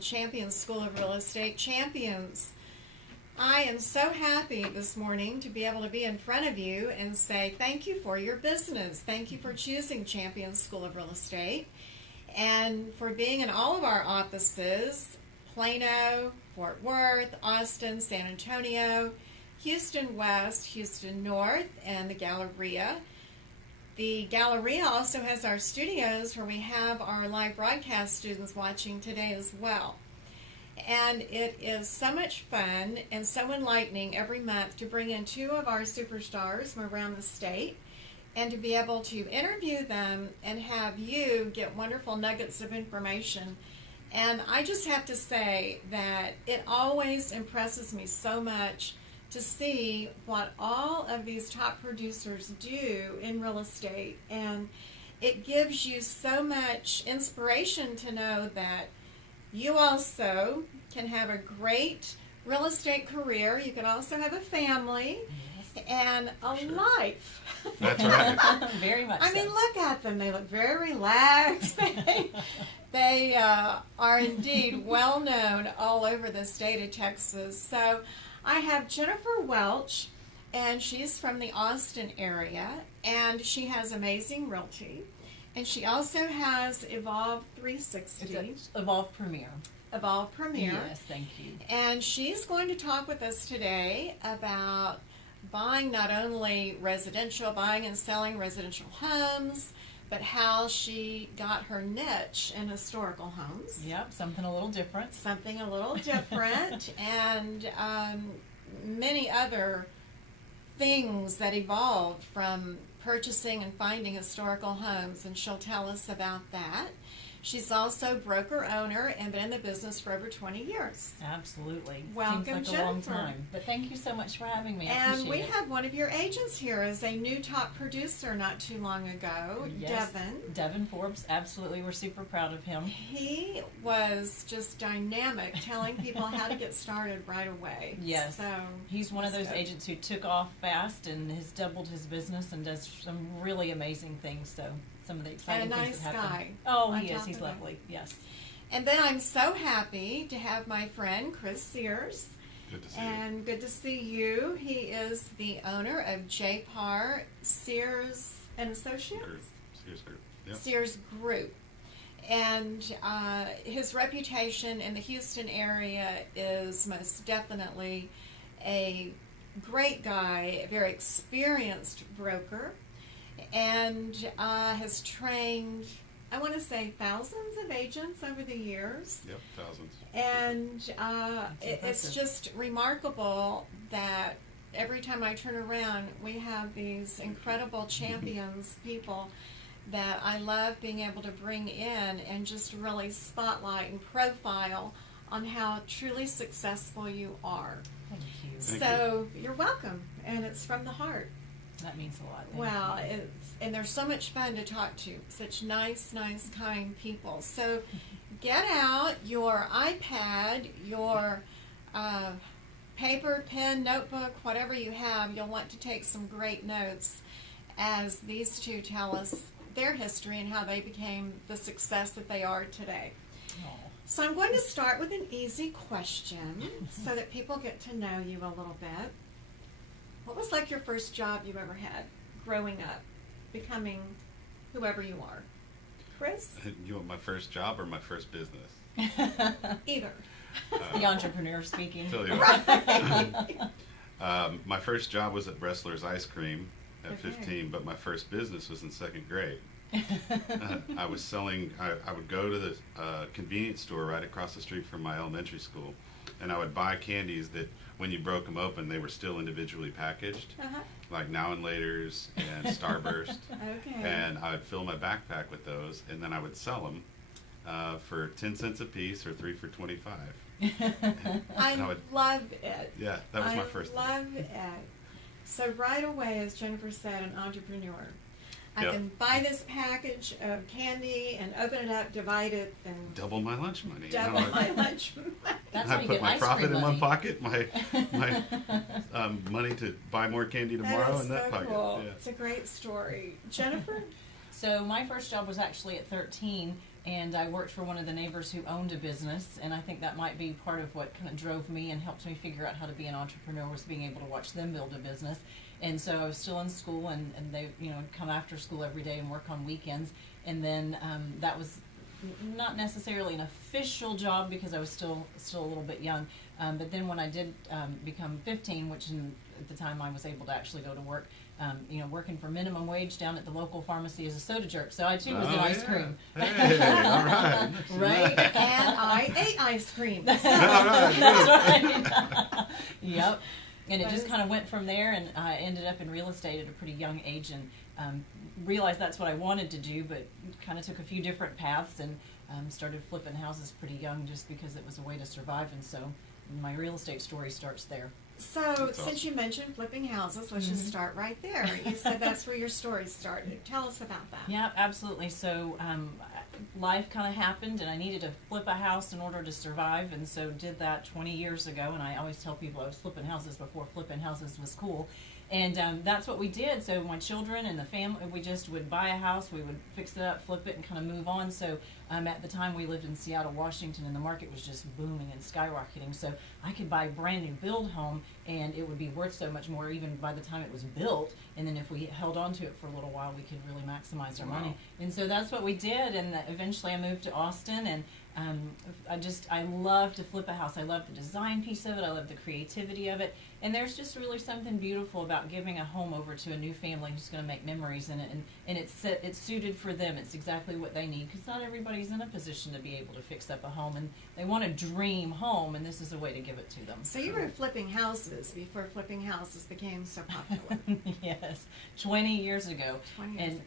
Champions School of Real Estate champions. I am so happy this morning to be able to be in front of you and say thank you for your business. Thank you for choosing Champions School of Real Estate and for being in all of our offices, Plano, Fort Worth, Austin, San Antonio, Houston West, Houston North, and the Galleria. The Galleria also has our studios where we have our live broadcast students watching today as well. And it is so much fun and so enlightening every month to bring in two of our superstars from around the state and to be able to interview them and have you get wonderful nuggets of information. And I just have to say that it always impresses me so much to see what all of these top producers do in real estate, and it gives you so much inspiration to know that you also can have a great real estate career. You can also have a family and a life. That's right. Very much I mean, look at them. They look very relaxed. They are indeed well known all over the state of Texas. So I have Jennifer Welch, and she's from the Austin area, and she has amazing Realty. And she also has Evolve 360. Evolve Premier. Evolve Premier. Yes, thank you. And she's going to talk with us today about buying not only residential, buying and selling residential homes, but how she got her niche in historical homes. Yep, something a little different. Something a little different, and many other things that evolved from purchasing and finding historical homes, and she'll tell us about that. She's also broker-owner and been in the business for over 20 years. Absolutely. Welcome, Seems like a long time. But thank you so much for having me. I And we appreciate it. had one of your agents here as a new top producer not too long ago, Yes. Devin. Devin Forbes, absolutely. We're super proud of him. He was just dynamic, telling people how to get started right away. Yes. So He's one of those good. agents who took off fast and has doubled his business and does some really amazing things. So some of the exciting And a things nice that happen. guy. Oh, On he is. top He's of it. lovely. Yes. And then I'm so happy to have my friend Chris Sears. Good to see And good to see you. He is the owner of JPAR Sears and Associates. you. Sears Group. Yep. Sears Group. And his reputation in the Houston area is most definitely a great guy, a very experienced broker, and has trained, I want to say, thousands of agents over the years. Yep, thousands. And it's impressive. just remarkable that every time I turn around, we have these incredible champions, people that I love being able to bring in and just really spotlight and profile on how truly successful you are. Thank you. Thank So you're welcome, and it's from the heart. That means a lot. Thank Well, you. and they're so much fun to talk to. Such nice, kind people. So get out your iPad, your paper, pen, notebook, whatever you have. You'll want to take some great notes as these two tell us their history and how they became the success that they are today. Aw. So I'm going to start with an easy question so that people get to know you a little bit. What was like your first job you ever had growing up, becoming whoever you are? Chris? You want my first job or my first business? Either. The entrepreneur speaking. Tell you Right. what. My first job was at Bressler's Ice Cream at Okay. 15, but my first business was in second grade. I was selling, I would go to the convenience store right across the street from my elementary school, and I would buy candies that when you broke them open, they were still individually packaged, Uh-huh. like Now and Laters and Starburst. Okay. And I would fill my backpack with those, and then I would sell them for 10 cents a piece or 3 for 25. I And I would, love it. yeah, that was my first thing. I love it. So right away, as Jennifer said, an entrepreneur. I Yep. can buy this package of candy and open it up, divide it, and Double my lunch money. double my lunch money. That's I how you put get my ice profit cream in money. one pocket, my money to buy more candy tomorrow That is in that so pocket. cool. Yeah. It's a great story. Jennifer? So my first job was actually at 13, and I worked for one of the neighbors who owned a business, and I think that might be part of what kind of drove me and helped me figure out how to be an entrepreneur, was being able to watch them build a business. And so I was still in school, and they, come after school every day and work on weekends. And then that was not necessarily an official job because I was still a little bit young. But then when I did become 15, which at the time I was able to actually go to work, working for minimum wage down at the local pharmacy as a soda jerk. So I too was in ice cream. Hey, all right. Right. And I ate ice cream. All right, good. That's right. Yep. And it That just is- kind of went from there, and I ended up in real estate at a pretty young age, and realized that's what I wanted to do, but kind of took a few different paths, and started flipping houses pretty young just because it was a way to survive. And so my real estate story starts there. So, That's since awesome. you mentioned flipping houses, let's just start right there. You said that's where your story started. Tell us about that. Yeah, absolutely. So life kind of happened, and I needed to flip a house in order to survive, and so did that 20 years ago. And I always tell people I was flipping houses before flipping houses was cool. And that's what we did. So my children and the family, we just would buy a house, we would fix it up, flip it, and kind of move on. So at the time we lived in Seattle, Washington, and the market was just booming and skyrocketing. So I could buy a brand new build home, and it would be worth so much more even by the time it was built. And then if we held on to it for a little while, we could really maximize our money. And so that's what we did. And eventually I moved to Austin, and I love to flip a house. I love the design piece of it. I love the creativity of it. And there's just really something beautiful about giving a home over to a new family who's going to make memories in it. And it's suited for them. It's exactly what they need, because not everybody's in a position to be able to fix up a home. And they want a dream home, and this is a way to give it to them. So you were flipping houses before flipping houses became so popular. Yes, 20 years ago. 20 years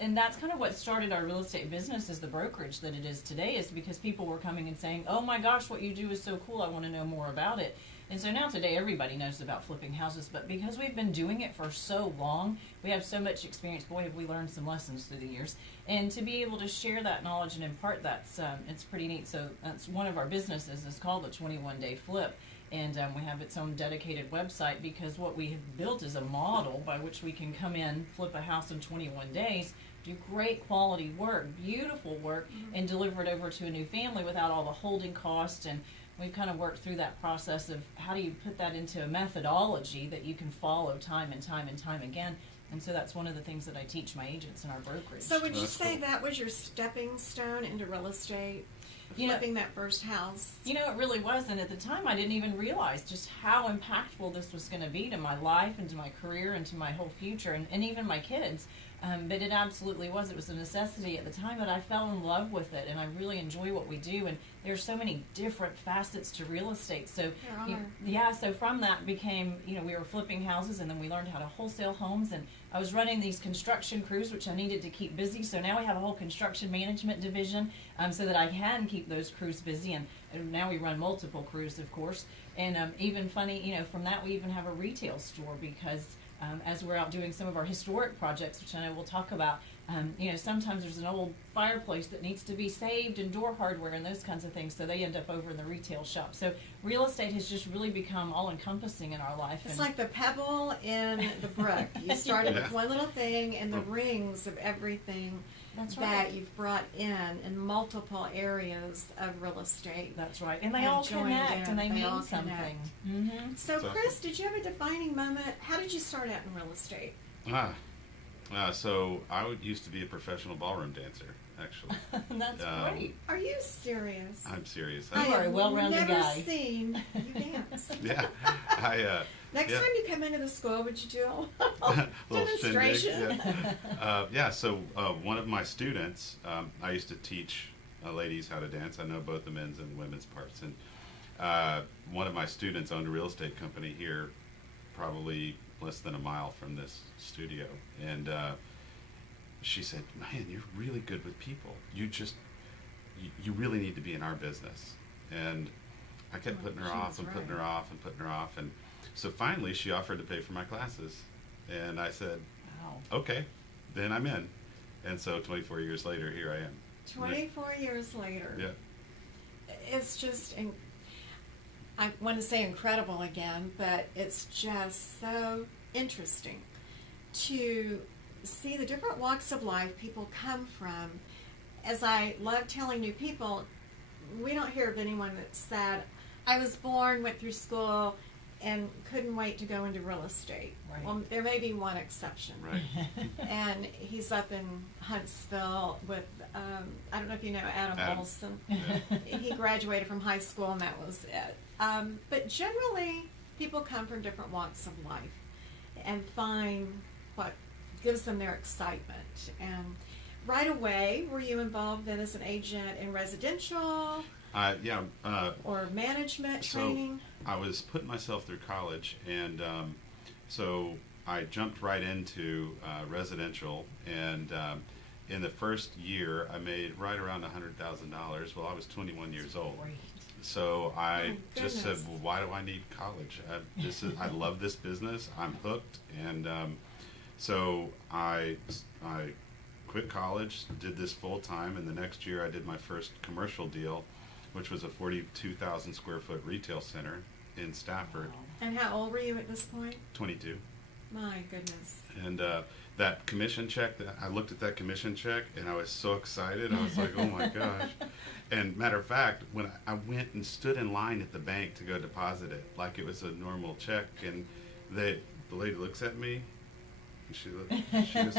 and that's kind of what started our real estate business as the brokerage that it is today, is because people were coming and saying, oh my gosh, what you do is so cool, I want to know more about it. And so now today everybody knows about flipping houses, but because we've been doing it for so long, we have so much experience. Boy, have we learned some lessons through the years. And to be able to share that knowledge and impart that, it's pretty neat. So that's one of our businesses is called the 21-Day Flip. And we have its own dedicated website, because what we have built is a model by which we can come in, flip a house in 21 days, do great quality work, beautiful work, and deliver it over to a new family without all the holding costs. And we've kind of worked through that process of how do you put that into a methodology that you can follow time and time and time again. And so that's one of the things that I teach my agents in our brokerage. So would you That's say cool. that was your stepping stone into real estate? You know- Flipping that first house? It really was, and at the time I didn't even realize just how impactful this was going to be to my life and to my career and to my whole future, and even my kids. But it absolutely was. It was a necessity at the time, but I fell in love with it, and I really enjoy what we do. And there's so many different facets to real estate. So, There are. yeah, so from that became, we were flipping houses, and then we learned how to wholesale homes. And I was running these construction crews, which I needed to keep busy. So now we have a whole construction management division, so that I can keep those crews busy. And now we run multiple crews, of course. And even funny, from that we even have a retail store, because as we're out doing some of our historic projects, which I know we'll talk about, sometimes there's an old fireplace that needs to be saved and door hardware and those kinds of things, so they end up over in the retail shop. So real estate has just really become all-encompassing in our life. It's and like the pebble in the brook. You started Yeah. with one little thing, and the rings of everything That's that right. you've brought in multiple areas of real estate. That's right. And they have all joined connect, in. and they They all mean something. connect. Mm-hmm. So, That's Chris, did you have a defining moment? How did you start out in real estate? So I used to be a professional ballroom dancer, actually. That's great. Are you serious? I'm serious. You are a well-rounded I've never guy. seen you dance. Yeah, Next yeah. time you come into the school, would you do a little demonstration? shindig, yeah. So one of my students, I used to teach ladies how to dance. I know both the men's and women's parts, and one of my students owned a real estate company here, probably less than a mile from this studio, and she said, "Man, you're really good with people. You really need to be in our business." And I kept putting her she off was and putting right. her off and putting her off, and so finally she offered to pay for my classes, and I said, Wow. okay, then I'm in. And so 24 years later, here I am. 24 years later. Yeah. It's just, I want to say incredible again, but it's just so interesting to see the different walks of life people come from. As I love telling new people, we don't hear of anyone that said, I was born, went through school, and couldn't wait to go into real estate. Right. Well, there may be one exception. Right. And he's up in Huntsville with, I don't know if you know Adam Adam. Olson. Yeah. He graduated from high school and that was it. But generally, people come from different walks of life and find what gives them their excitement. And right away, were you involved then as an agent in residential Yeah. or management So training? I was putting myself through college, and so I jumped right into residential, and in the first year, I made right around $100,000. Well, I was 21 years old. Great. So I Oh, just said, goodness. well, why do I need college? I love this business. I'm hooked. And so I quit college, did this full time, and the next year I did my first commercial deal, which was a 42,000 square foot retail center in Stafford, Wow. And how old were you at this point? 22. My goodness. And that commission check, I looked at that commission check and I was so excited. I was like, oh my gosh. And matter of fact, when I went and stood in line at the bank to go deposit it, like it was a normal check, and the lady looks at me and she goes,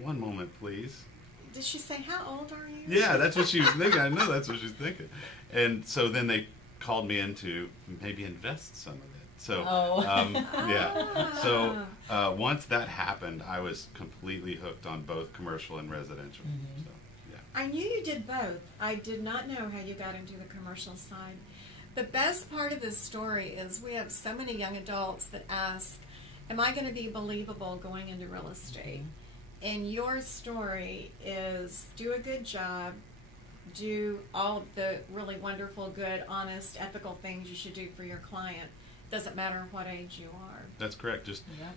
one moment, please. Did she say, how old are you? Yeah, that's what she was thinking. I know that's what she's thinking. And so then they called me in to maybe invest some of it. So, Oh. yeah. So once that happened, I was completely hooked on both commercial and residential. Mhm. So, yeah. I knew you did both. I did not know how you got into the commercial side. The best part of this story is we have so many young adults that ask, am I going to be believable going into real estate? And your story is do a good job, do all the really wonderful, good, honest, ethical things you should do for your client. Doesn't matter what age you are. That's correct. Just Yeah.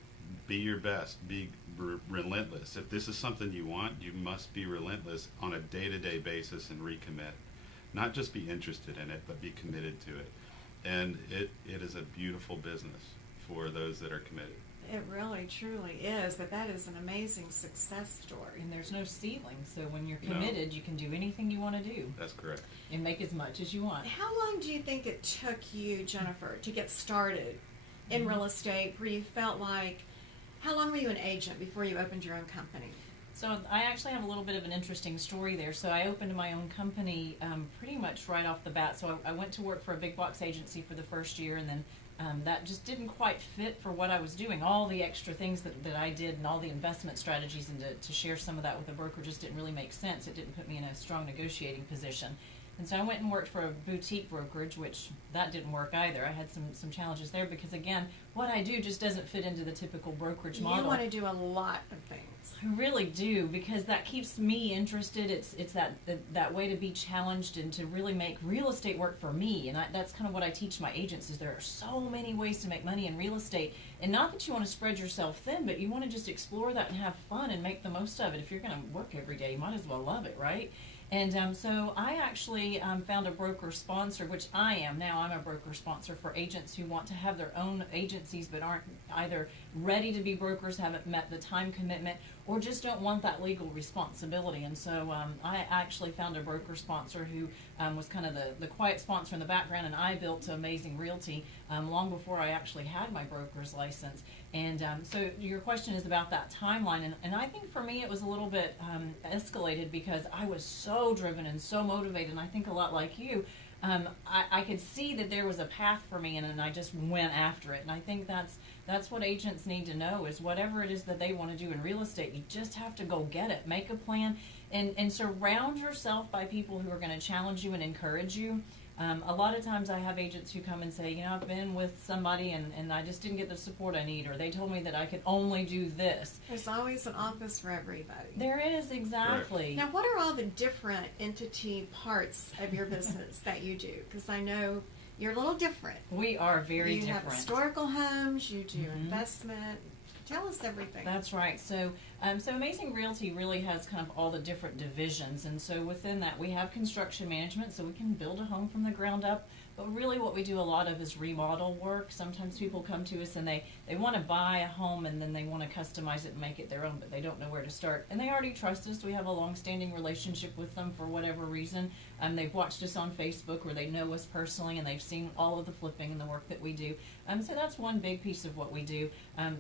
be your best. Be relentless. If this is something you want, you must be relentless on a day-to-day basis and recommit. Not just be interested in it, but be committed to it. And it is a beautiful business for those that are committed. It really, truly is, but that is an amazing success story. And there's no ceiling, so when you're No. committed, you can do anything you want to do That's correct. and make as much as you want. How long do you think it took you, Jennifer, to get started in real estate where you felt like, how long were you an agent before you opened your own company? So I actually have a little bit of an interesting story there. So I opened my own company pretty much right off the bat. So I went to work for a big box agency for the first year, and then that just didn't quite fit for what I was doing. All the extra things that I did and all the investment strategies, and to share some of that with a broker just didn't really make sense. It didn't put me in a strong negotiating position. And so I went and worked for a boutique brokerage, which that didn't work either. I had some challenges there because, again, what I do just doesn't fit into the typical brokerage model. You want to do a lot of things. I really do, because that keeps me interested. It's that way to be challenged and to really make real estate work for me. And that's kind of what I teach my agents, is there are so many ways to make money in real estate. And not that you want to spread yourself thin, but you want to just explore that and have fun and make the most of it. If you're going to work every day, you might as well love it, right? And so I actually found a broker sponsor, which I am now. I'm a broker sponsor for agents who want to have their own agencies but aren't either ready to be brokers, haven't met the time commitment, or just don't want that legal responsibility. And so I actually found a broker sponsor who was kind of the quiet sponsor in the background, and I built Amazing Realty long before I actually had my broker's license. And so your question is about that timeline, and I think for me it was a little bit escalated because I was so driven and so motivated, and I think a lot like you. I could see that there was a path for me, and I just went after it. And I think that's what agents need to know, is whatever it is that they want to do in real estate, you just have to go get it, make a plan, and surround yourself by people who are going to challenge you and encourage you. A lot of times I have agents who come and say, you know, I've been with somebody and I just didn't get the support I need, or they told me that I could only do this. There's always an office for everybody. There is, exactly. Now, what are all the different entity parts of your business that you do? Because I know you're a little different. We are very you different. have historical homes, you do Mhm. investment. Tell us everything. That's right. So, so Amazing Realty really has kind of all the different divisions, and so within that we have construction management, so we can build a home from the ground up. But really, what we do a lot of is remodel work. Sometimes people come to us and they want to buy a home and then they want to customize it and make it their own, but they don't know where to start. And they already trust us. We have a long-standing relationship with them for whatever reason. They've watched us on Facebook, or they know us personally, and they've seen all of the flipping and the work that we do. So that's one big piece of what we do.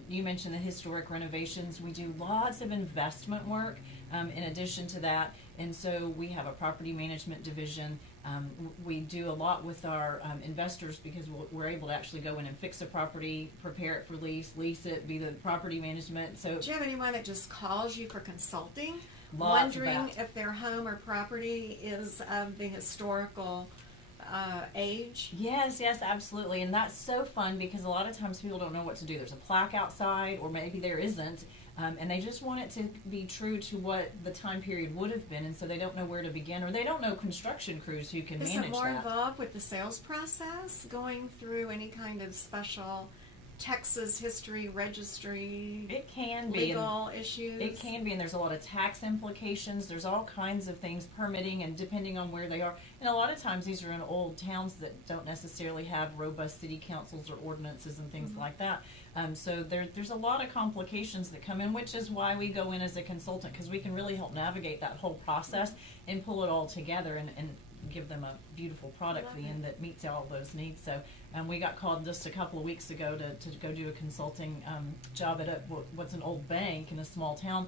You mentioned the historic renovations. We do lots of investment work in addition to that. And so we have a property management division. We do a lot with our investors because we're able to actually go in and fix a property, prepare it for lease it, be the property management. So do you have anyone that just calls you for consulting, lots of wondering that. if their home or property is of the historical age? Yes, absolutely. And that's so fun because a lot of times people don't know what to do. There's a plaque outside, or maybe there isn't. And they just want it to be true to what the time period would have been, and so they don't know where to begin, or they don't know construction crews who can Is manage it more that. involved with the sales process, going through any kind of special Texas history registry, It can be. and legal issues? It can be, and there's a lot of tax implications. There's all kinds of things, permitting, and depending on where they are. And a lot of times these are in old towns that don't necessarily have robust city councils or ordinances and things like that. So there's a lot of complications that come in, which is why we go in as a consultant, because we can really help navigate that whole process and pull it all together and give them a beautiful product at the end that meets all those needs. So we got called just a couple of weeks ago to go do a consulting job at what's an old bank in a small town,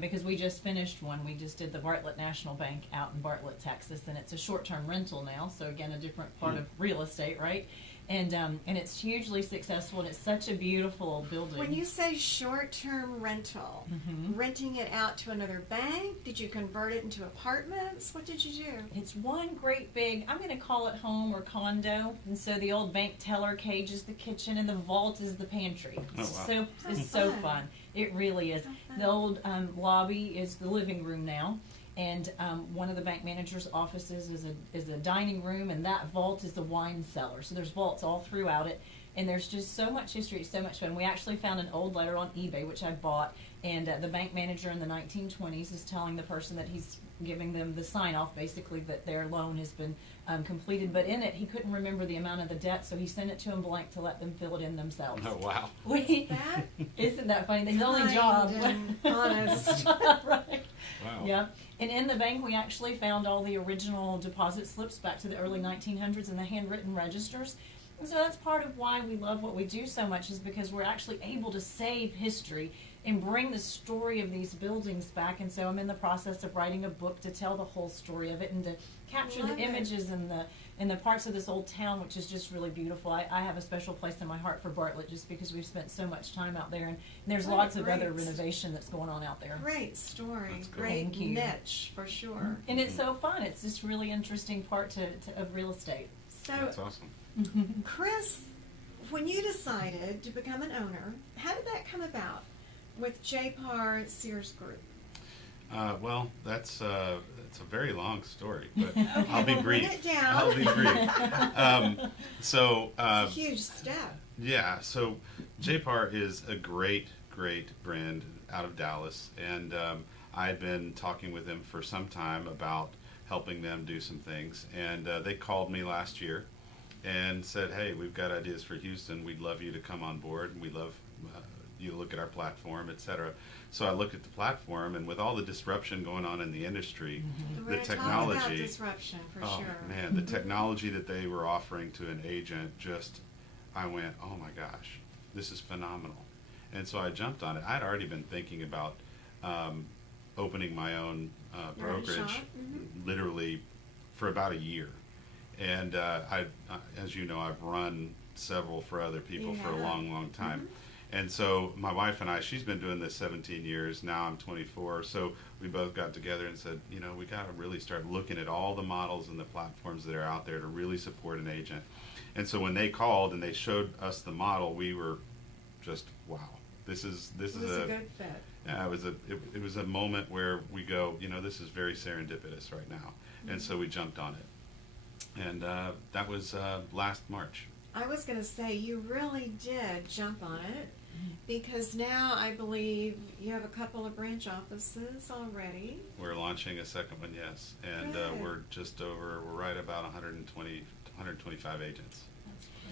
because we just finished one. We just did the Bartlett National Bank out in Bartlett, Texas, and it's a short-term rental now, so again, a different part of real estate, right? And it's hugely successful, and it's such a beautiful building. When you say short-term rental, renting it out to another bank, did you convert it into apartments? What did you do? It's one great big, I'm going to call it home or condo. And so the old bank teller cage is the kitchen, and the vault is the pantry. Oh, wow. It's so fun. It really is. The old lobby is the living room now. And one of the bank manager's offices is a dining room, and that vault is the wine cellar. So there's vaults all throughout it, and there's just so much history. It's so much fun. We actually found an old letter on eBay, which I bought, and the bank manager in the 1920s is telling the person that he's giving them the sign-off, basically, that their loan has been completed. But in it, he couldn't remember the amount of the debt, so he sent it to them blank to let them fill it in themselves. Oh, wow. That Isn't that funny? His only job. and honest. Right. Wow. Yeah. And in the bank, we actually found all the original deposit slips back to the early 1900s and the handwritten registers. And so that's part of why we love what we do so much, is because we're actually able to save history and bring the story of these buildings back. And so I'm in the process of writing a book to tell the whole story of it and to capture the Love it. images and the parts of this old town, which is just really beautiful. I have a special place in my heart for Bartlett just because we've spent so much time out there, and there's What a lots of other great- renovation that's going on out there. Great story. That's cool. Great Thank you. niche, for sure. And it's so fun. It's this really interesting part of real estate. So, That's awesome. Chris, when you decided to become an owner, how did that come about with J-Par Sears Group? Well, that's a very long story, but I'll be well, brief. bring it down. I'll be brief. So, It's a huge step. yeah, so JPAR is a great brand out of Dallas, and I'd been talking with them for some time about helping them do some things, and they called me last year and said, hey, we've got ideas for Houston. We'd love you to come on board, and we'd love you to look at our platform, etc. So I looked at the platform, and with all the disruption going on in the industry, We're the gonna talk technology, about disruption for oh sure. man, the technology that they were offering to an agent, just, I went, oh my gosh, this is phenomenal. And so I jumped on it. I'd already been thinking about opening my own Your own brokerage, shop? literally for about a year. And as you know, I've run several for other people for a Yeah. long time. And so my wife and I, she's been doing this 17 years. Now I'm 24. So we both got together and said, you know, we got to really start looking at all the models and the platforms that are out there to really support an agent. And so when they called and they showed us the model, we were just, wow, this is It was a good fit. yeah, it was a moment where we go, you know, this is very serendipitous right now. And so we jumped on it. And that was last March. I was going to say, you really did jump on it, because now I believe you have a couple of branch offices already. We're launching a second one, yes. And Good. we're right about 125 agents.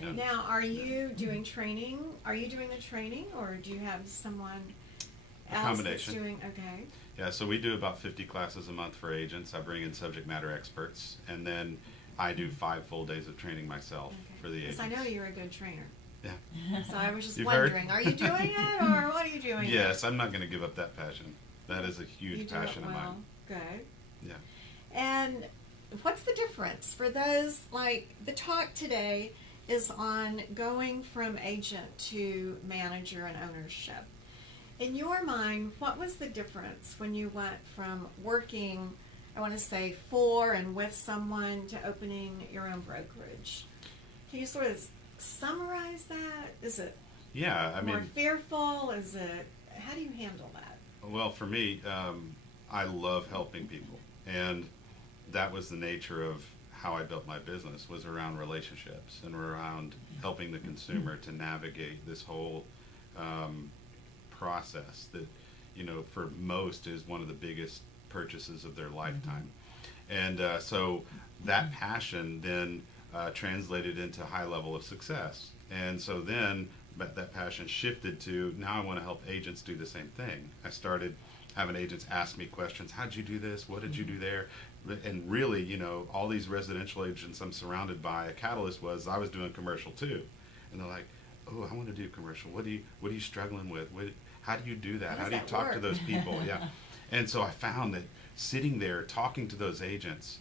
Yeah. Now, are you doing training? Are you doing the training, or do you have someone A else combination. that's doing? Okay. Yeah, so we do about 50 classes a month for agents. I bring in subject matter experts, and then I do 5 full days of training myself for the agents. Because I know you're a good trainer. Yeah. So I was just You've heard? wondering, are you doing it, or what are you doing? Yes, I'm not going to give up that passion. That is a You huge do passion it of well. mine. Good. Yeah. And what's the difference for those, like, the talk today is on going from agent to manager and ownership. In your mind, what was the difference when you went from working, I want to say, for and with someone to opening your own brokerage? Can you sort of summarize that? Is it Yeah, I more mean, fearful? Is it, how do you handle that? well, for me, I love helping people, and that was the nature of how I built my business, was around relationships and around helping the consumer to navigate this whole process that, you know, for most is one of the biggest purchases of their lifetime. And so that passion then translated into a high level of success. And so then that passion shifted to, now I want to help agents do the same thing. I started having agents ask me questions. How'd you do this? What did you do there? And really, you know, all these residential agents I'm surrounded by, a catalyst was I was doing commercial too. And they're like, oh, I want to do commercial. What are you struggling with? How do you do that? How How does do you that talk to work? those people? Yeah. And so I found that sitting there talking to those agents,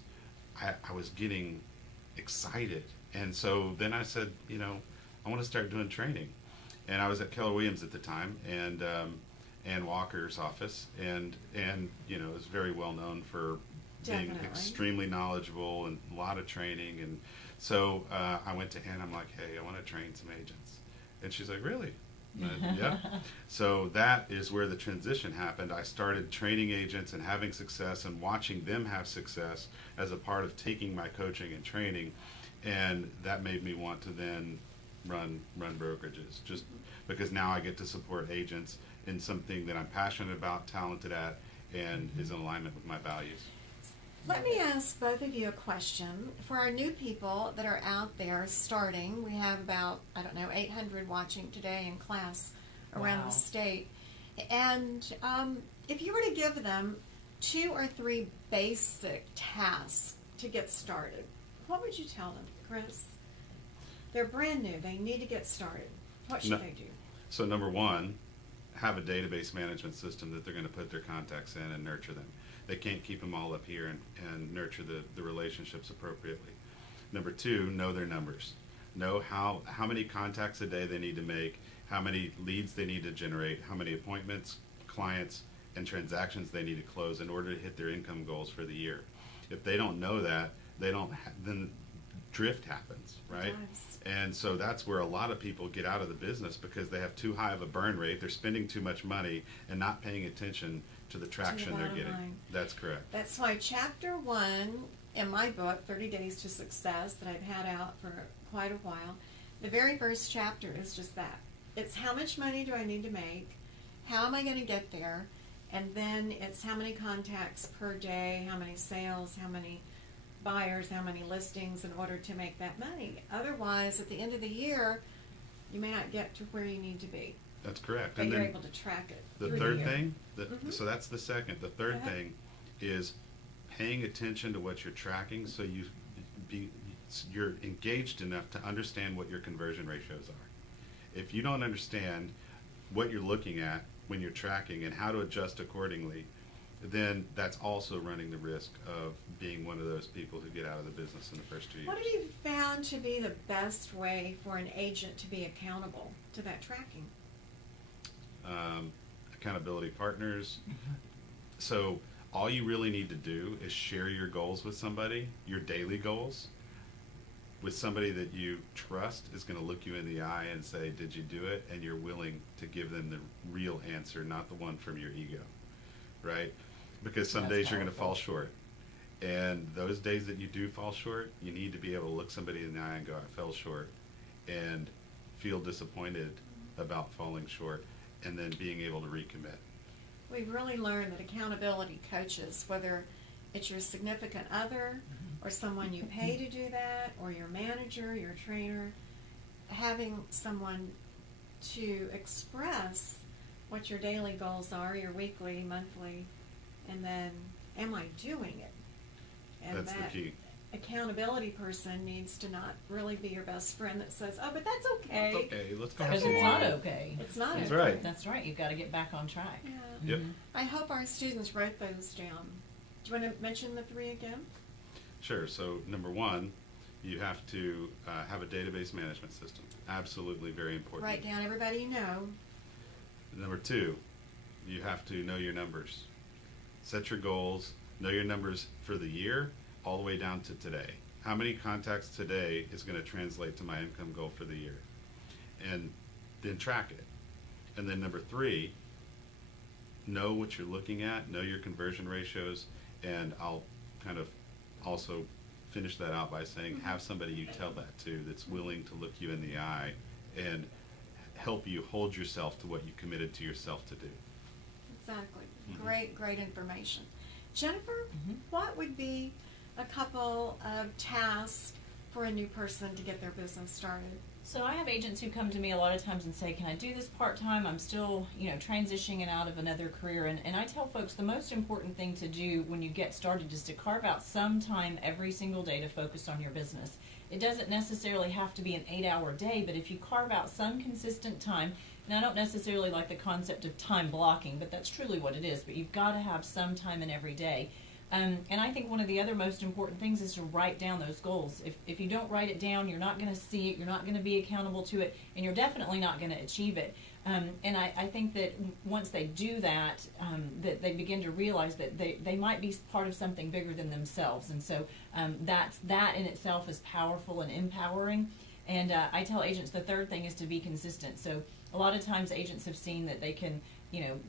I was getting excited. And so then I said, you know, I want to start doing training. And I was at Keller Williams at the time, and Ann Walker's office, and you know, is very well known for being Definitely. extremely knowledgeable and a lot of training. And so I went to Ann. I'm like, hey, I want to train some agents. And she's like, really? And I said, yeah. So that is where the transition happened. I started training agents and having success and watching them have success as a part of taking my coaching and training, and that made me want to then run brokerages, just because now I get to support agents in something that I'm passionate about, talented at, and is in alignment with my values. Let me ask both of you a question. For our new people that are out there starting, we have about, 800 watching today in class around Wow. the state. And if you were to give them 2 or 3 basic tasks to get started, what would you tell them, Chris? They're brand new. They need to get started. What should No. they do? So number one, have a database management system that they're going to put their contacts in and nurture them. They can't keep them all up here and nurture the relationships appropriately. Number two, know their numbers. Know how many contacts a day they need to make, how many leads they need to generate, how many appointments, clients, and transactions they need to close in order to hit their income goals for the year. If they don't know that, then drift happens, right? does. And so that's where a lot of people get out of the business, because they have too high of a burn rate. They're spending too much money and not paying attention to the traction they're bottom getting. line. That's correct. That's why chapter 1 in my book, 30 Days to Success, that I've had out for quite a while, the very first chapter is just that. It's how much money do I need to make? How am I going to get there? And then it's how many contacts per day, how many sales, how many buyers, how many listings in order to make that money. Otherwise, at the end of the year, you may not get to where you need to be. That's correct. But And you're then able to track it. the through third year. thing, Mhm. so that's the second. The third Uh-huh. thing is paying attention to what you're tracking, so you're engaged enough to understand what your conversion ratios are. If you don't understand what you're looking at when you're tracking and how to adjust accordingly, then that's also running the risk of being one of those people who get out of the business in the first 2 years. What have you found to be the best way for an agent to be accountable to that tracking? Accountability partners. So all you really need to do is share your goals with somebody, your daily goals, with somebody that you trust is going to look you in the eye and say, did you do it? And you're willing to give them the real answer, not the one from your ego, right? Because some That's days you're going to powerful. fall short. And those days that you do fall short, you need to be able to look somebody in the eye and go, I fell short, and feel disappointed about falling short, and then being able to recommit. We've really learned that accountability coaches, whether it's your significant other or someone you pay to do that, or your manager, your trainer, having someone to express what your daily goals are, your weekly, monthly, and then, am I doing it? And That's the that key. accountability person needs to not really be your best friend that says, oh, but that's okay. It's okay, let's go have Because some it's wine. not okay. It's not That's okay. right. That's right. You've got to get back on track. Yeah. Yep. I hope our students wrote those down. Do you want to mention the 3 again? Sure. So number one, you have to have a database management system. Absolutely very important. Write down everybody you know. Number two, you have to know your numbers. Set your goals. Know your numbers for the year all the way down to today. How many contacts today is going to translate to my income goal for the year? And then track it. And then number three, know what you're looking at, know your conversion ratios, and I'll kind of also finish that out by saying have somebody you tell that to that's willing to look you in the eye and help you hold yourself to what you committed to yourself to do. Exactly. Mhm. Great information. Jennifer, Mhm. what would be a couple of tasks for a new person to get their business started? So I have agents who come to me a lot of times and say, can I do this part-time? I'm still, transitioning out of another career. And I tell folks the most important thing to do when you get started is to carve out some time every single day to focus on your business. It doesn't necessarily have to be an 8-hour day, but if you carve out some consistent time, and I don't necessarily like the concept of time blocking, but that's truly what it is, but you've got to have some time in every day. And I think one of the other most important things is to write down those goals. If you don't write it down, you're not going to see it, you're not going to be accountable to it, and you're definitely not going to achieve it. And I think that once they do that, that they begin to realize that they might be part of something bigger than themselves. And so that in itself is powerful and empowering. And I tell agents the third thing is to be consistent. So a lot of times agents have seen that they can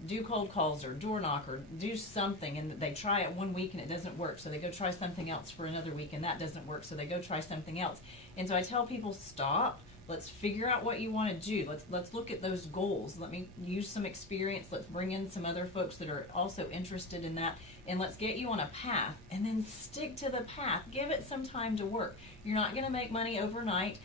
do cold calls or door knock or do something, and they try it 1 week and it doesn't work, so they go try something else for another week and that doesn't work, so they go try something else. And so I tell people, stop. Let's figure out what you want to do. Let's look at those goals. Let me use some experience. Let's bring in some other folks that are also interested in that, and let's get you on a path, and then stick to the path. Give it some time to work. You're not going to make money overnight.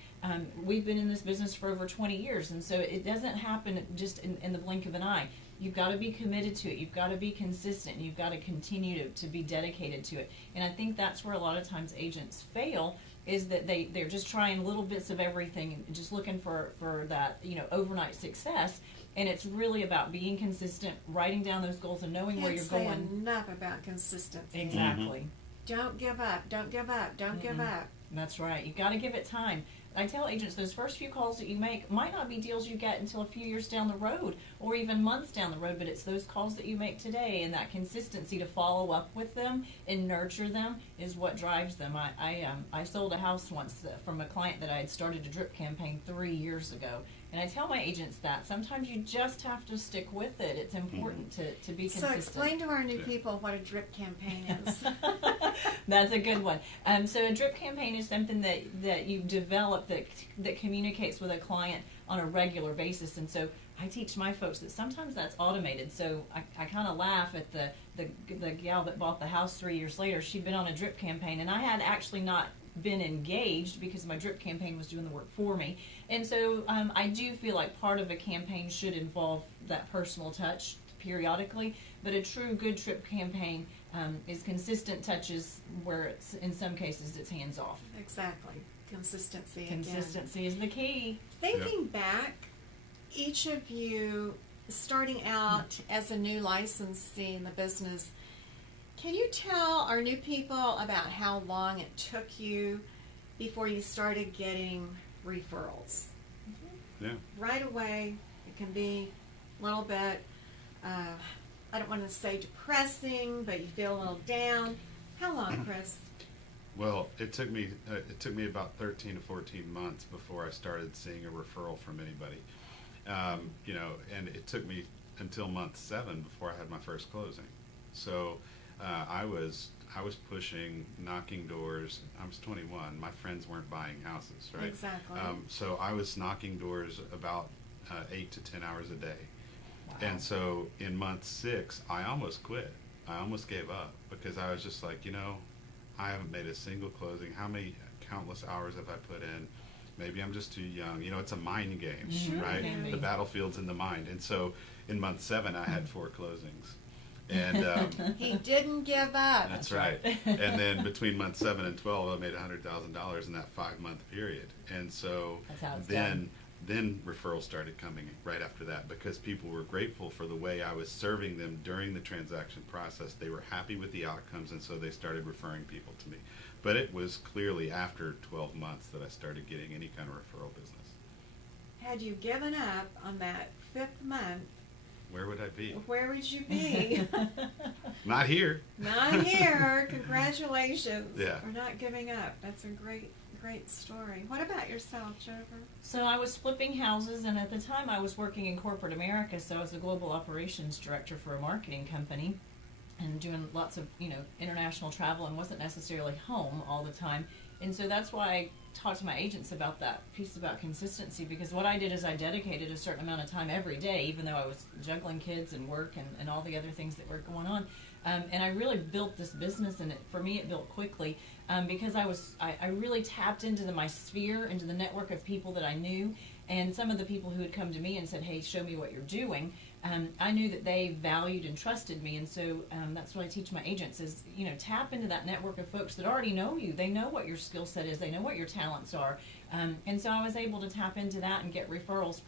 We've been in this business for over 20 years, and so it doesn't happen just in the blink of an eye. You've got to be committed to it. You've got to be consistent. You've got to continue to be dedicated to it. And I think that's where a lot of times agents fail, is that they're just trying little bits of everything and just looking for that overnight success. And it's really about being consistent, writing down those goals, and knowing where you're Can't say going. enough about consistency. Exactly. Don't give up. Don't give up. Don't give up. That's right. You've got to give it time. I tell agents those first few calls that you make might not be deals you get until a few years down the road or even months down the road, but it's those calls that you make today and that consistency to follow up with them and nurture them is what drives them. I sold a house once from a client that I had started a drip campaign 3 years ago. And I tell my agents that sometimes you just have to stick with it. It's important to be consistent. So explain to our new people what a drip campaign is. That's a good one. So a drip campaign is something that you develop that communicates with a client on a regular basis. And so I teach my folks that sometimes that's automated. So I kind of laugh at the gal that bought the house 3 years later. She'd been on a drip campaign, and I had actually not been engaged because my drip campaign was doing the work for me. And so I do feel like part of a campaign should involve that personal touch periodically, but a true good drip campaign is consistent touches where it's, in some cases, it's hands off. Exactly. Consistency. Consistency is the key. Thinking back, each of you starting out as a new licensee in the business, can you tell our new people about how long it took you before you started getting referrals? Yeah. Right away, it can be a little bit, I don't want to say depressing, but you feel a little down. How long, Chris? Well, it took me about 13 to 14 months before I started seeing a referral from anybody. And it took me until month 7 before I had my first closing. So I was I was pushing, knocking doors. I was 21. My friends weren't buying houses, right? Exactly. So I was knocking doors about 8 to 10 hours a day. Wow. And so in month 6, I almost quit. I almost gave up because I was just like, I haven't made a single closing. How many countless hours have I put in? Maybe I'm just too young. It's a mind game, Sure, right? can be. The battlefield's in the mind. And so in month 7, I had 4 closings. And He didn't give up. that's right. And then between month 7 and 12, I made $100,000 in that 5-month period. And so That's how it's then referrals started coming right after that because people were grateful for the way I was serving them during the transaction process. They were happy with the outcomes, and so they started referring people to me. But it was clearly after 12 months that I started getting any kind of referral business. Had you given up on that 5th month, Where would I be? where would you be? Not here. Not here. Congratulations Yeah. for not giving up. That's a great story. What about yourself, Jennifer? So I was flipping houses, and at the time I was working in corporate America, so I was a global operations director for a marketing company and doing lots of, international travel and wasn't necessarily home all the time. And so that's why I talked to my agents about that piece about consistency, because what I did is I dedicated a certain amount of time every day, even though I was juggling kids and work and all the other things that were going on. And I really built this business, and for me it built quickly because I really tapped into my sphere, into the network of people that I knew, and some of the people who had come to me and said, hey, show me what you're doing. I knew that they valued and trusted me, and so that's what I teach my agents is, tap into that network of folks that already know you. They know what your skill set is. They know what your talents are. And so I was able to tap into that and get referrals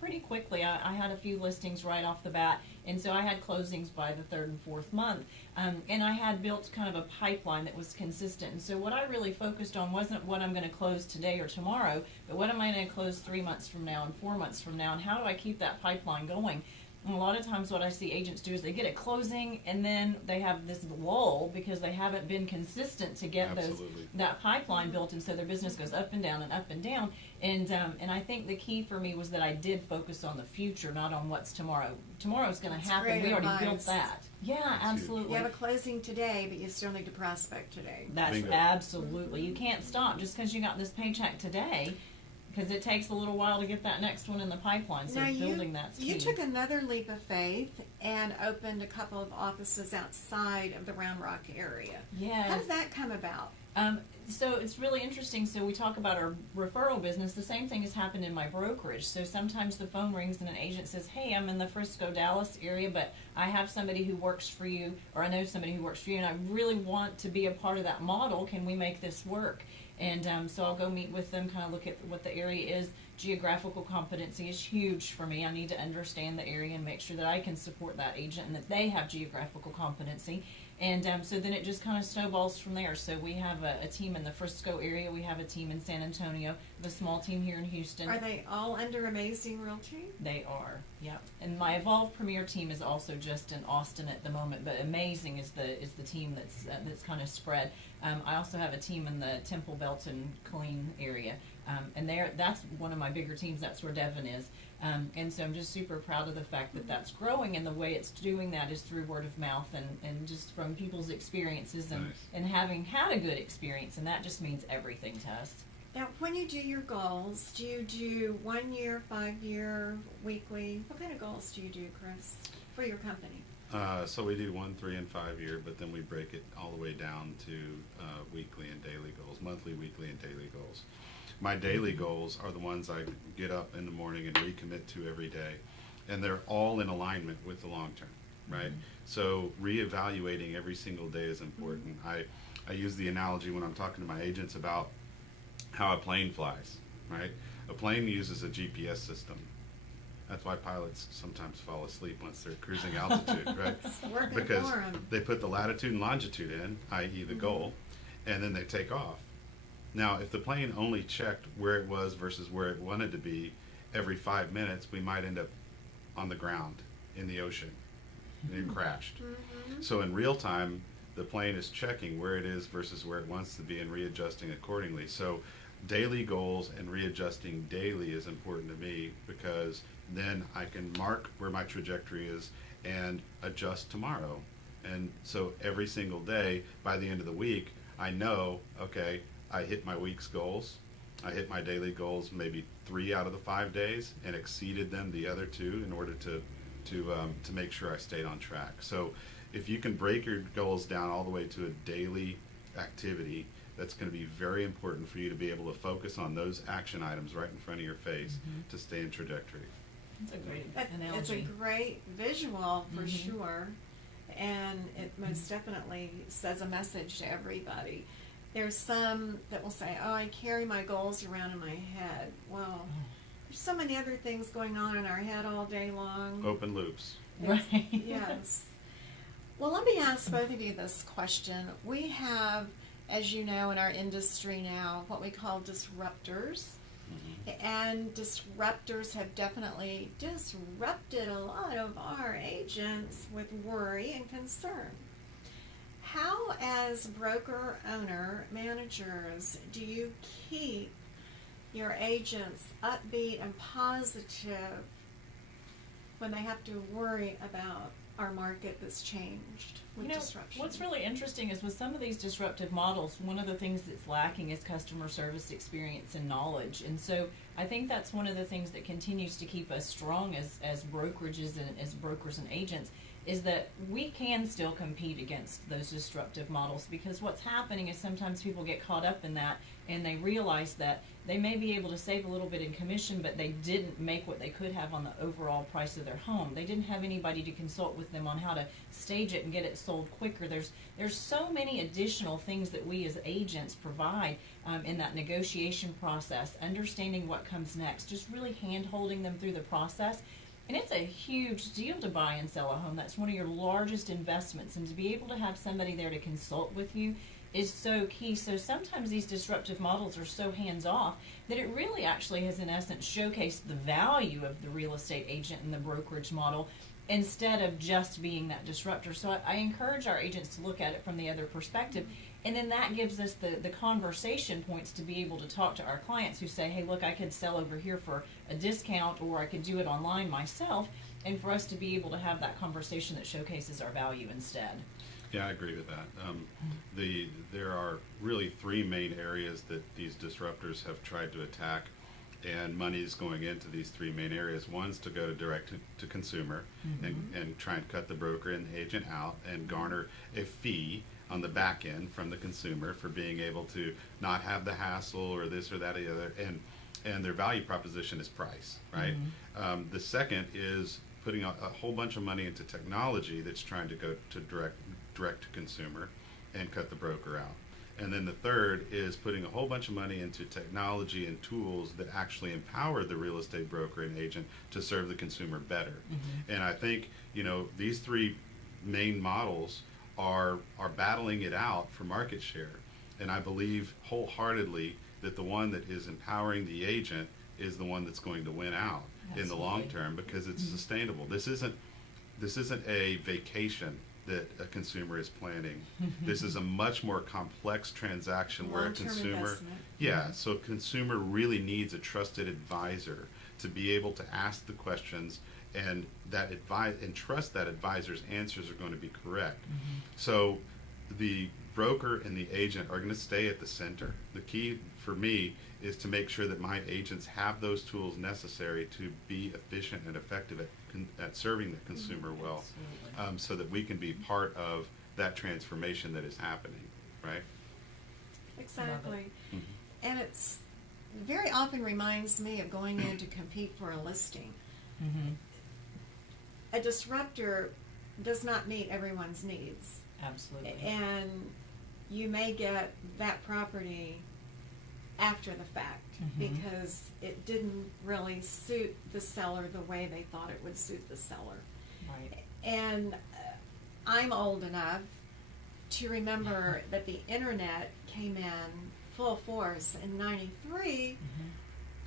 pretty quickly. I had a few listings right off the bat, and so I had closings by the 3rd and 4th month. And I had built kind of a pipeline that was consistent. And so what I really focused on wasn't what I'm going to close today or tomorrow, but what am I going to close 3 months from now and 4 months from now, and how do I keep that pipeline going? And a lot of times what I see agents do is they get a closing and then they have this lull because they haven't been consistent to get Absolutely. that pipeline built, and so their business goes up and down and up and down. And I think the key for me was that I did focus on the future, not on what's tomorrow. Tomorrow's going to That's happen. great We already advice. built that. Yeah, huge. absolutely. You have a closing today, but you still need to prospect today. That's Bingo. absolutely. You can't stop just because you got this paycheck today, because it takes a little while to get that next one in the pipeline. So Now, building that's key. you took another leap of faith and opened a couple of offices outside of the Round Rock area. Yes. How did that come about? So it's really interesting. So we talk about our referral business. The same thing has happened in my brokerage. So sometimes the phone rings and an agent says, hey, I'm in the Frisco, Dallas area, but I have somebody who works for you, or I know somebody who works for you, and I really want to be a part of that model. Can we make this work? And so I'll go meet with them, kind of look at what the area is. Geographical competency is huge for me. I need to understand the area and make sure that I can support that agent and that they have geographical competency. And so then it just kind of snowballs from there. So we have a team in the Frisco area. We have a team in San Antonio. We have a small team here in Houston. Are they all under Amazing Realty? They are, yep. And my Evolve Premier team is also just in Austin at the moment, but Amazing is the team that's kind of spread. I also have a team in the Temple, Belton, Killeen area, and that's one of my bigger teams. That's where Devin is. And so I'm just super proud of the fact that that's growing, and the way it's doing that is through word of mouth and just from people's experiences and, Nice. and having had a good experience, and that just means everything to us. Now, when you do your goals, do you do 1 year, 5 year, weekly? What kind of goals do you do, Chris, for your company? So we do 1, 3, and 5 year, but then we break it all the way down to weekly and daily goals, monthly, weekly, and daily goals. My daily goals are the ones I get up in the morning and recommit to every day, and they're all in alignment with the long term, right? Mhm. So reevaluating every single day is important. I use the analogy when I'm talking to my agents about how a plane flies, right? A plane uses a GPS system. That's why pilots sometimes fall asleep once they're cruising altitude, right? It's working Because for 'em. they put the latitude and longitude in, i.e. the goal, and then they take off. Now, if the plane only checked where it was versus where it wanted to be every 5 minutes, we might end up on the ground in the ocean, and it crashed. So in real time, the plane is checking where it is versus where it wants to be and readjusting accordingly. So daily goals and readjusting daily is important to me, because then I can mark where my trajectory is and adjust tomorrow And so every single day, by the end of the week, I know, okay, I hit my week's goals. I hit my daily goals maybe 3 out of the 5 days and exceeded them the other 2 in order to make sure I stayed on track. So if you can break your goals down all the way to a daily activity, that's going to be very important for you to be able to focus on those action items right in front of your face to stay in trajectory. That's a great analogy. It's a great visual for Mhm. sure, and it most definitely says a message to everybody. There's some that will say, "Oh, I carry my goals around in my head." Well, there's so many other things going on in our head all day long. Open loops. Right. Yes. Well, let me ask both of you this question. We have, as you know, in our industry now, what we call disruptors. And disruptors have definitely disrupted a lot of our agents with worry and concern. How, as broker owner managers, do you keep your agents upbeat and positive when they have to worry about our market that's changed with disruption? What's really interesting is with some of these disruptive models, one of the things that's lacking is customer service experience and knowledge. And so I think that's one of the things that continues to keep us strong as brokerages and as brokers and agents, is that we can still compete against those disruptive models, because what's happening is sometimes people get caught up in that and they realize that they may be able to save a little bit in commission, but they didn't make what they could have on the overall price of their home. They didn't have anybody to consult with them on how to stage it and get it sold quicker. There's so many additional things that we as agents provide in that negotiation process, understanding what comes next, just really hand-holding them through the process. And it's a huge deal to buy and sell a home. That's one of your largest investments. And to be able to have somebody there to consult with you is so key. So sometimes these disruptive models are so hands-off that it really actually has, in essence, showcased the value of the real estate agent and the brokerage model instead of just being that disruptor. So I encourage our agents to look at it from the other perspective. And then that gives us the conversation points to be able to talk to our clients who say, hey, look, I could sell over here for a discount, or I could do it online myself, and for us to be able to have that conversation that showcases our value instead. Yeah, I agree with that. There are really 3 main areas that these disruptors have tried to attack, and money is going into these 3 main areas. One's to go to direct to consumer and try and cut the broker and the agent out and garner a fee on the back end from the consumer for being able to not have the hassle or this or that or the other, and their value proposition is price, right? The second is putting a whole bunch of money into technology that's trying to go to direct to consumer and cut the broker out. And then the third is putting a whole bunch of money into technology and tools that actually empower the real estate broker and agent to serve the consumer better. And I think, these 3 main models are battling it out for market share. And I believe wholeheartedly that the one that is empowering the agent is the one that's going to win out in the long term, because it's sustainable. This isn't a vacation that a consumer is planning. This is a much more complex transaction where a Long-term consumer, investment. so a consumer really needs a trusted advisor to be able to ask the questions, and trust that advisor's answers are going to be correct. So the broker and the agent are going to stay at the center. The key for me is to make sure that my agents have those tools necessary to be efficient and effective at serving the consumer well, so that we can be part of that transformation that is happening, right? Exactly. And it's very often reminds me of going in to compete for a listing. A disruptor does not meet everyone's needs. Absolutely. And you may get that property after the fact because it didn't really suit the seller the way they thought it would suit the seller. Right. And I'm old enough to remember that the internet came in full force in '93.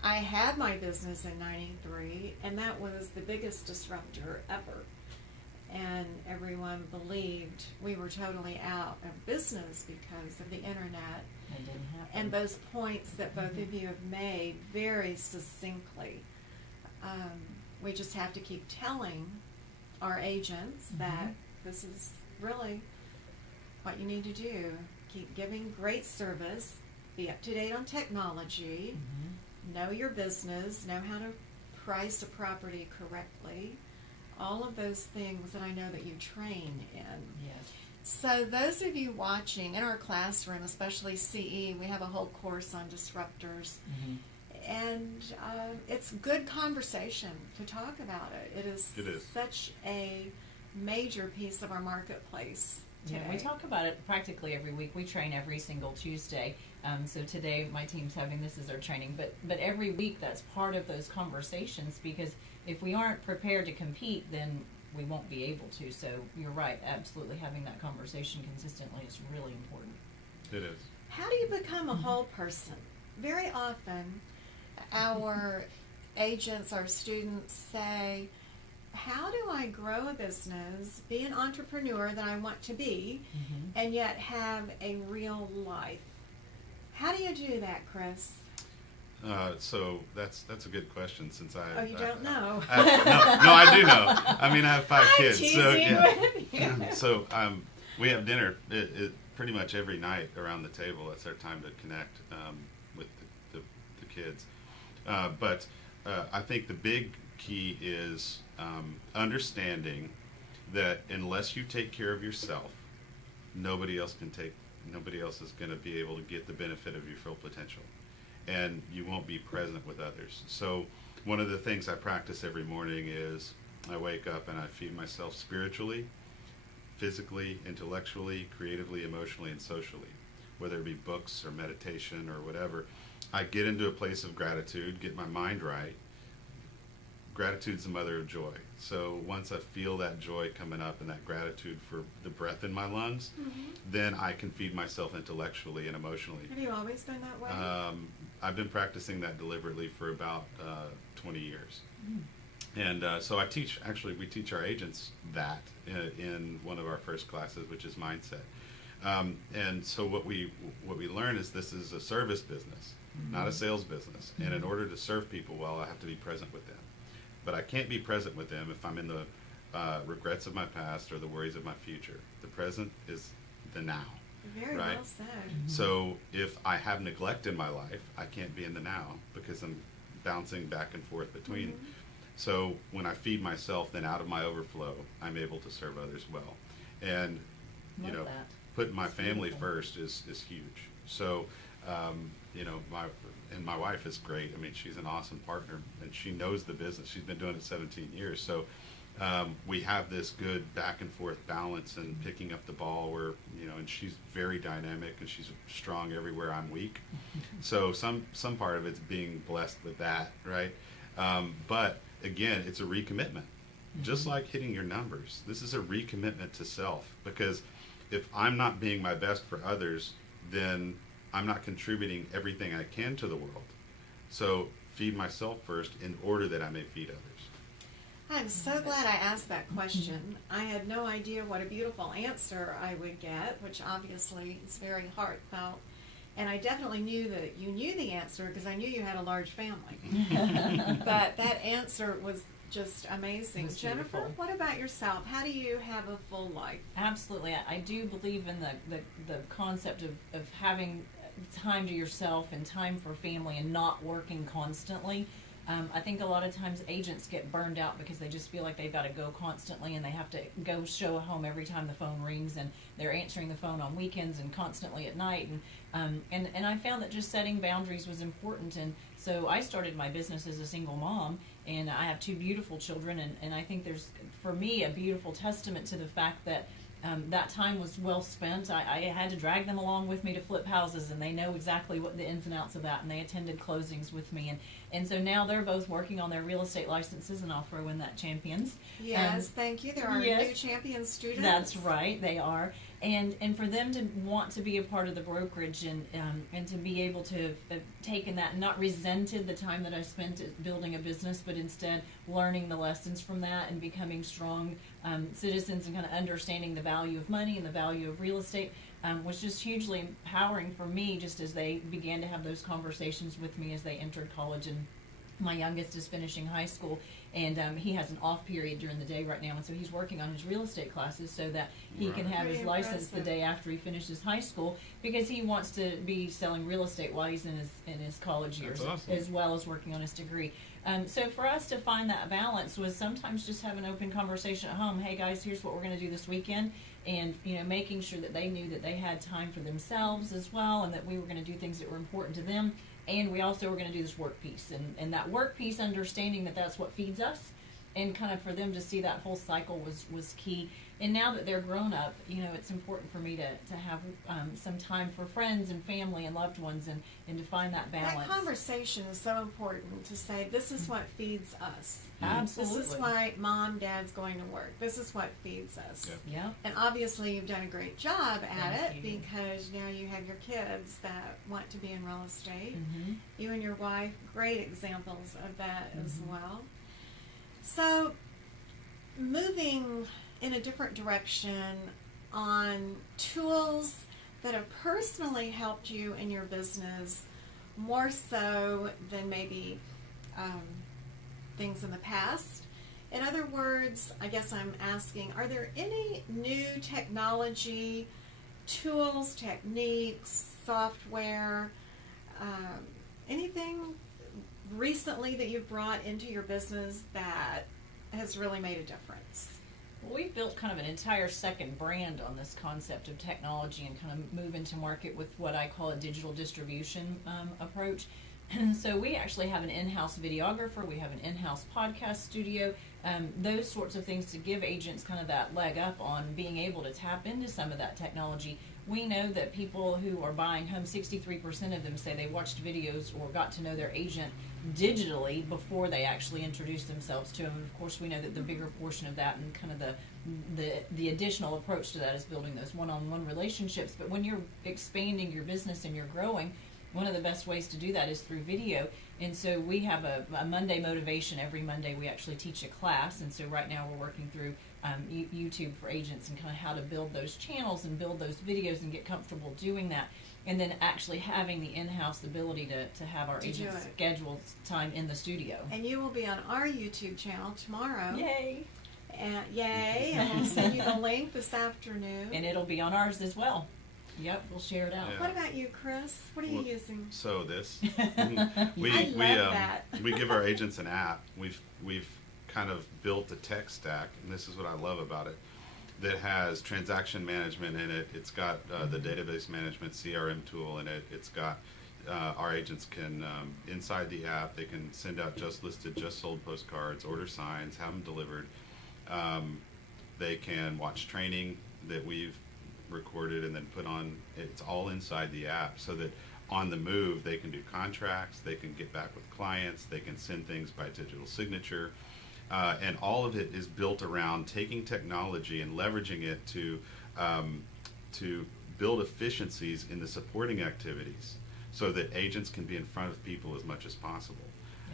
I had my business in '93, and that was the biggest disruptor ever. And everyone believed we were totally out of business because of the internet. It didn't happen. And those points that both of you have made very succinctly. We just have to keep telling our agents that this is really what you need to do. Keep giving great service, be up to date on technology, know your business, know how to price a property correctly, all of those things that I know that you train in. Yes. So those of you watching in our classroom, especially CE, we have a whole course on disruptors. And it's good conversation to talk about it. It is such a major piece of our marketplace today. Yeah, we talk about it practically every week. We train every single Tuesday. So today my team's having this as our training. But every week that's part of those conversations, because if we aren't prepared to compete, then we won't be able to. So you're right, absolutely having that conversation consistently is really important. It is. How do you become a whole person? Very often our agents, our students say, how do I grow a business, be an entrepreneur that I want to be, and yet have a real life? How do you do that, Chris? So that's a good question. Since you don't know? No, I do know. I mean, I have 5 kids. Teasing So with you. So we have dinner pretty much every night around the table. It's our time to connect with the kids. But I think the big key is understanding that unless you take care of yourself, nobody else is going to be able to get the benefit of your full potential, and you won't be present with others. So one of the things I practice every morning is I wake up and I feed myself spiritually, physically, intellectually, creatively, emotionally, and socially, whether it be books or meditation or whatever. I get into a place of gratitude, get my mind right. Gratitude's the mother of joy. So once I feel that joy coming up and that gratitude for the breath in my lungs, then I can feed myself intellectually and emotionally. Have you always been that way? I've been practicing that deliberately for about 20 years. And so we teach our agents that in one of our first classes, which is mindset. And so what we learn is this is a service business, not a sales business. And in order to serve people well, I have to be present with them. But I can't be present with them if I'm in the regrets of my past or the worries of my future. The present is the now. Very right? well said. So if I have neglect in my life, I can't be in the now because I'm bouncing back and forth between. So when I feed myself, then out of my overflow, I'm able to serve others well. And Love that. putting my That's family beautiful. first is huge. So my wife is great. I mean, she's an awesome partner, and she knows the business. She's been doing it 17 years. So we have this good back and forth balance and picking up the ball where, and she's very dynamic and she's strong everywhere I'm weak. So some part of it's being blessed with that, right? But again, it's a recommitment. Just like hitting your numbers, this is a recommitment to self, because if I'm not being my best for others, then I'm not contributing everything I can to the world. So feed myself first in order that I may feed others. I'm so glad I asked that question. I had no idea what a beautiful answer I would get, which obviously is very heartfelt. And I definitely knew that you knew the answer because I knew you had a large family. But that answer was just amazing. It's Jennifer, beautiful. what about yourself? How do you have a full life? Absolutely. I do believe in the concept of having time to yourself and time for family and not working constantly. I think a lot of times agents get burned out because they just feel like they've got to go constantly and they have to go show a home every time the phone rings, and they're answering the phone on weekends and constantly at night. And I found that just setting boundaries was important. And so I started my business as a single mom, and I have 2 beautiful children. And I think there's, for me, a beautiful testament to the fact that that time was well spent. I had to drag them along with me to flip houses, and they know exactly what the ins and outs of that, and they attended closings with me. And so now they're both working on their real estate licenses, and I'll throw in that Champions. Yes, thank you. There are yes. new champion students. That's right, they are. And for them to want to be a part of the brokerage and to be able to have taken that and not resented the time that I spent building a business, but instead learning the lessons from that and becoming strong citizens and kind of understanding the value of money and the value of real estate was just hugely empowering for me, just as they began to have those conversations with me as they entered college. And my youngest is finishing high school, And he has an off period during the day right now, and so he's working on his real estate classes so that he can have Pretty his license the impressive. day after he finishes high school, because he wants to be selling real estate while he's in his college years, That's awesome. as well as working on his degree. So for us to find that balance was sometimes just have an open conversation at home. Hey guys, here's what we're going to do this weekend, and making sure that they knew that they had time for themselves as well, and that we were going to do things that were important to them, and we also were going to do this work piece, and that work piece, understanding that that's what feeds us, and kind of for them to see that whole cycle was key. And now that they're grown up, it's important for me to have some time for friends and family and loved ones, and to find that balance. That conversation is so important, to say this is what feeds us. Absolutely. This is why Mom, Dad's going to work. This is what feeds us. Yep. Yeah. And obviously you've done a great job at Thank it, you. because now you have your kids that want to be in real estate. Mm-hmm. You and your wife, great examples of that as Mhm. well. So, moving in a different direction on tools that have personally helped you in your business, more so than maybe things in the past. In other words, I guess I'm asking, are there any new technology, tools, techniques, software, anything recently that you've brought into your business that has really made a difference? Well, we've built kind of an entire second brand on this concept of technology, and kind of moving to market with what I call a digital distribution approach. So we actually have an in-house videographer, we have an in-house podcast studio, those sorts of things to give agents kind of that leg up on being able to tap into some of that technology. We know that people who are buying homes, 63% of them say they watched videos or got to know their agent digitally before they actually introduced themselves to them. And of course, we know that the bigger portion of that, and kind of the additional approach to that, is building those one-on-one relationships. But when you're expanding your business and you're growing, one of the best ways to do that is through video. And so we have a Monday motivation. Every Monday we actually teach a class, and so right now we're working through YouTube for agents, and kind of how to build those channels and build those videos and get comfortable doing that, and then actually having the in-house ability to have our To do agents it. schedule time in the studio. And you will be on our YouTube channel tomorrow. Yay! And yay! And we'll send you the link this afternoon. And it'll be on ours as well. Yep, we'll share it out. Yeah. What about you, Chris? What are you Well, using? So this, I love that. we give our agents an app. We've kind of built a tech stack, and this is what I love about it, that has transaction management in it. It's got the database management CRM tool in it. It's got our agents can inside the app, they can send out just listed, just sold postcards, order signs, have them delivered. They can watch training that we've recorded and then put on. It's all inside the app, so that on the move they can do contracts, they can get back with clients, they can send things by digital signature, and all of it is built around taking technology and leveraging it to build efficiencies in the supporting activities, so that agents can be in front of people as much as possible.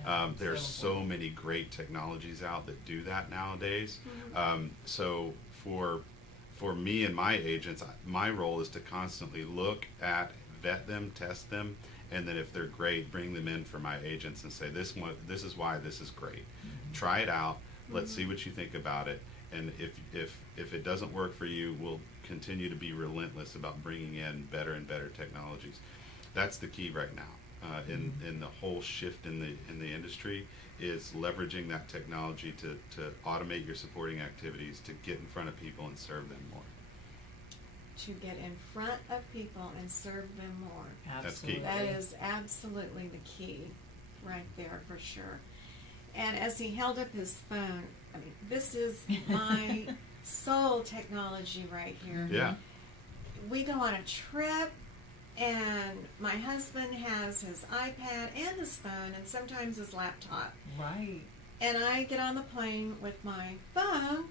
Yeah, There's so so important. many great technologies out that do that nowadays. Mm-hmm. So for me and my agents, my role is to constantly look at, vet them, test them, and then if they're great, bring them in for my agents and say, this is why this is great. Mm-hmm. Try it out. Let's see what you think about it. And if it doesn't work for you, we'll continue to be relentless about bringing in better and better technologies. That's the key right now. In the whole shift in the industry, is leveraging that technology to automate your supporting activities, to get in front of people and serve them more. To get in front of people and serve them more. That's key. Absolutely. That is absolutely the key right there, for sure. And as he held up his phone, I mean, this is my soul technology right here. Yeah. We go on a trip, and my husband has his iPad and his phone, and sometimes his laptop. Right. And I get on the plane with my phone,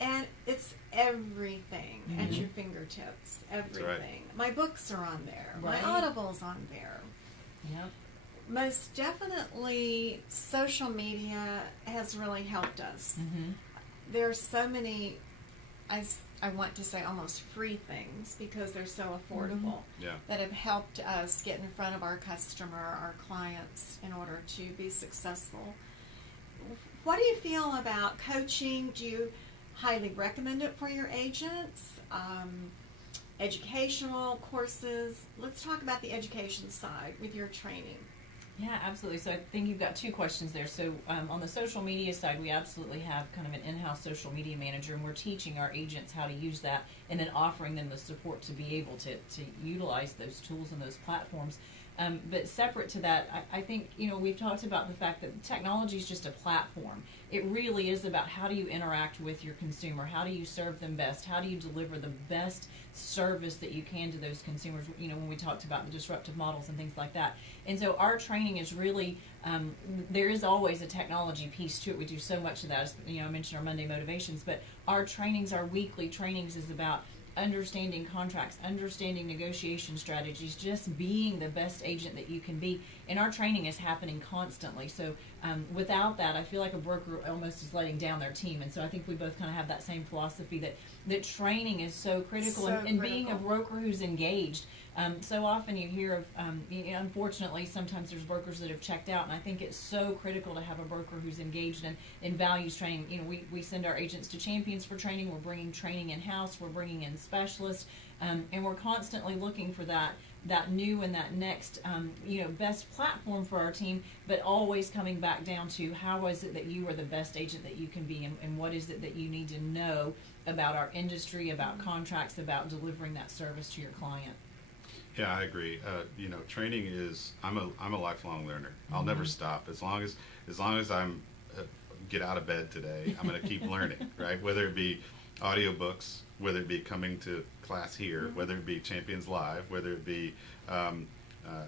and it's everything at Mhm. your fingertips. Everything. right. My books are on there. Right. My Audible's on there. Yep. Most definitely, social media has really helped us. Mm-hmm. There's so many, I want to say almost free things, because they're so affordable, Yeah. that have helped us get in front of our customer, our clients, in order to be successful. What do you feel about coaching? Do you highly recommend it for your agents? Educational courses. Let's talk about the education side with your training. Yeah, absolutely. So I think you've got two questions there. So on the social media side, we absolutely have kind of an in-house social media manager, and we're teaching our agents how to use that and then offering them the support to be able to utilize those tools and those platforms. But separate to that, I think, we've talked about the fact that technology is just a platform. It really is about how do you interact with your consumer? How do you serve them best? How do you deliver the best service that you can to those consumers? When we talked about the disruptive models and things like that. And so our training is really, there is always a technology piece to it. We do so much of that. As, I mentioned our Monday motivations, but our trainings, our weekly trainings is about understanding contracts, understanding negotiation strategies, just being the best agent that you can be. And our training is happening constantly. So without that, I feel like a broker almost is letting down their team. And so I think we both kind of have that same philosophy that training is so critical. And being a broker who's engaged. So often you hear of, unfortunately, sometimes there's brokers that have checked out, and I think it's so critical to have a broker who's engaged in values training. We send our agents to Champions for training. We're bringing training in-house. We're bringing in specialists, and we're constantly looking for that new and that next, best platform for our team, but always coming back down to how is it that you are the best agent that you can be, and what is it that you need to know about our industry, about contracts, about delivering that service to your client. Yeah, I agree. Training is. I'm a lifelong learner. I'll never stop as long as I'm get out of bed today. I'm going to keep learning, right? Whether it be audiobooks, whether it be coming to class here, whether it be Champions Live, whether it be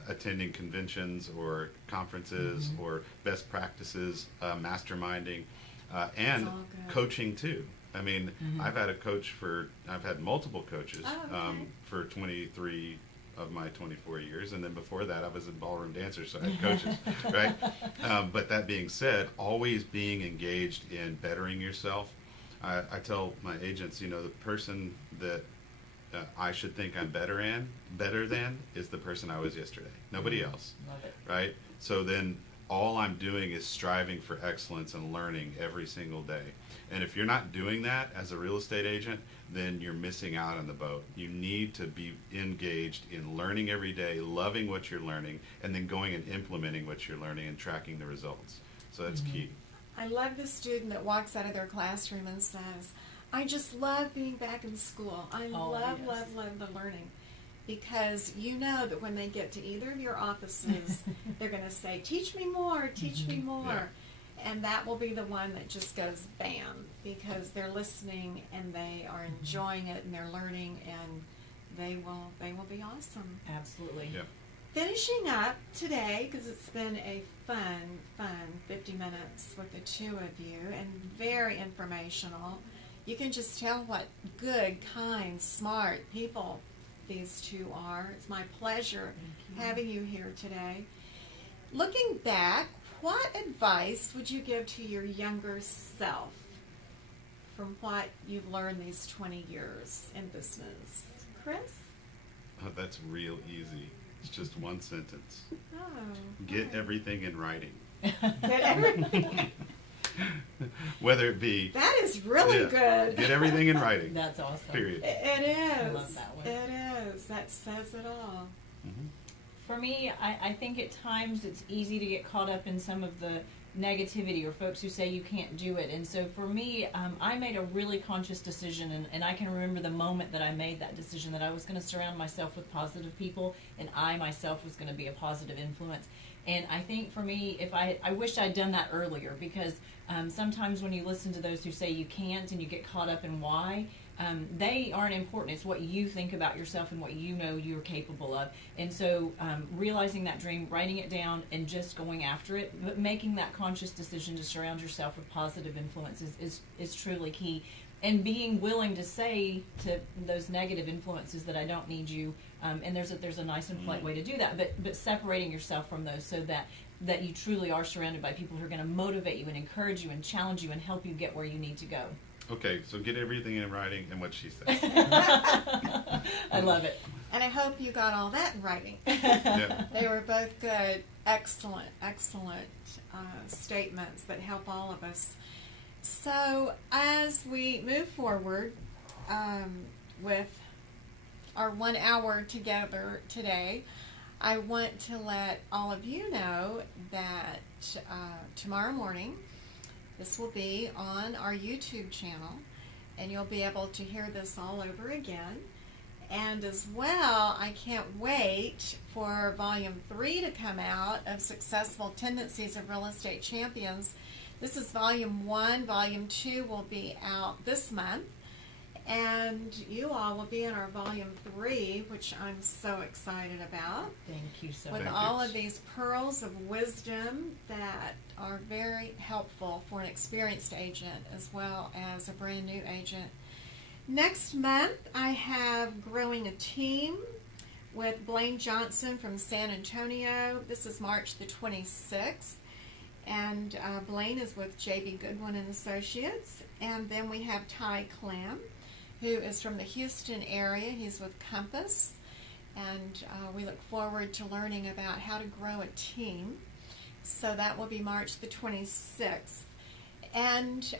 attending conventions or conferences or best practices, masterminding, and coaching too. I mean, I've had multiple coaches for 23 of my 24 years, and then before that I was a ballroom dancer, so I had coaches, right? But that being said, always being engaged in bettering yourself. I tell my agents, the person that I should think I'm better than is the person I was yesterday. Nobody else. Love it. Right? So then all I'm doing is striving for excellence and learning every single day. And if you're not doing that as a real estate agent, then you're missing out on the boat. You need to be engaged in learning every day, loving what you're learning, and then going and implementing what you're learning and tracking the results. So that's key. I love the student that walks out of their classroom and says, I just love being back in school. I love the learning. Because you know that when they get to either of your offices, they're going to say, teach me more, teach me more. Yeah. And that will be the one that just goes bam, because they're listening and they are enjoying it and they're learning, and they will be awesome. Absolutely. Yeah. Finishing up today, because it's been a fun 50 minutes with the two of you, and very informational. You can just tell what good, kind, smart people these two are. It's my pleasure having you here today. Looking back, what advice would you give to your younger self from what you've learned these 20 years in business? Chris? Oh, that's real easy. It's just one sentence. Oh. Get everything in writing. Get everything. Whether it be... That is really good. Get everything in writing. That's awesome. Period. It is. I love that one. It is. That says it all. Mm-hmm. For me, I think at times it's easy to get caught up in some of the negativity or folks who say you can't do it. And so for me, I made a really conscious decision, and I can remember the moment that I made that decision, that I was going to surround myself with positive people, and I myself was going to be a positive influence. And I think for me, I wish I'd done that earlier, because sometimes when you listen to those who say you can't and you get caught up in why, they aren't important. It's what you think about yourself and what you know you're capable of. And so realizing that dream, writing it down, and just going after it, but making that conscious decision to surround yourself with positive influences is truly key. And being willing to say to those negative influences that I don't need you, and there's a nice and polite way to do that, but separating yourself from those so that you truly are surrounded by people who are going to motivate you and encourage you and challenge you and help you get where you need to go. Okay, so get everything in writing and what she said. I love it. And I hope you got all that in writing. Yeah. They were both good, excellent statements that help all of us. So as we move forward with our 1 hour together today, I want to let all of you know that tomorrow morning, this will be on our YouTube channel, and you'll be able to hear this all over again. And as well, I can't wait for Volume 3 to come out of Successful Tendencies of Real Estate Champions. This is Volume 1. Volume 2 will be out this month. And you all will be in our Volume 3, which I'm so excited about. Thank you so With much. all of these pearls of wisdom that are very helpful for an experienced agent as well as a brand new agent. Next month, I have Growing a Team with Blaine Johnson from San Antonio. This is March the 26th. And Blaine is with J.B. Goodwin and Associates. And then we have Ty Clem, who is from the Houston area. He's with Compass. And we look forward to learning about how to grow a team. So that will be March the 26th. And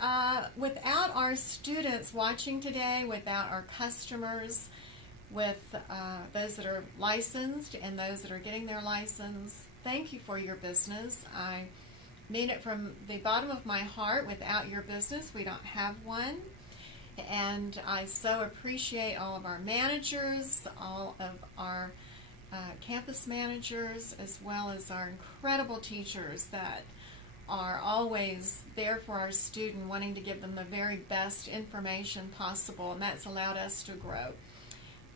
without our students watching today, without our customers, with those that are licensed and those that are getting their license, thank you for your business. I mean it from the bottom of my heart. Without your business, we don't have one. And I so appreciate all of our managers, all of our campus managers, as well as our incredible teachers that are always there for our student, wanting to give them the very best information possible, and that's allowed us to grow.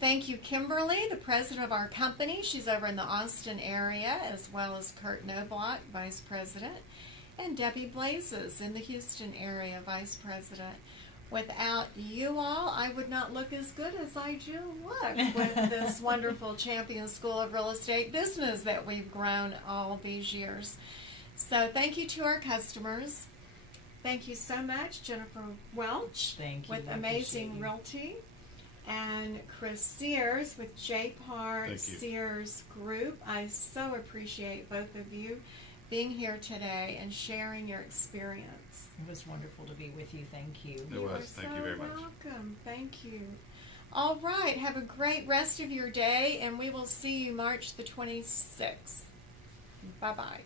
Thank you, Kimberly, the president of our company. She's over in the Austin area, as well as Kurt Knobloch, vice president, and Debbie Blazes in the Houston area, vice president. Without you all, I would not look as good as I do look with this wonderful Champion School of Real Estate Business that we've grown all these years. So thank you to our customers. Thank you so much, Jennifer Welch Thank you. with I Amazing appreciate you. Realty, and Chris Sears with JPAR Thank you. Sears Group. I so appreciate both of you being here today and sharing your experience. It was wonderful to be with you. Thank you. It was. Thank you very much. Welcome. Thank you. All right. Have a great rest of your day, and we will see you March the 26th. Bye-bye.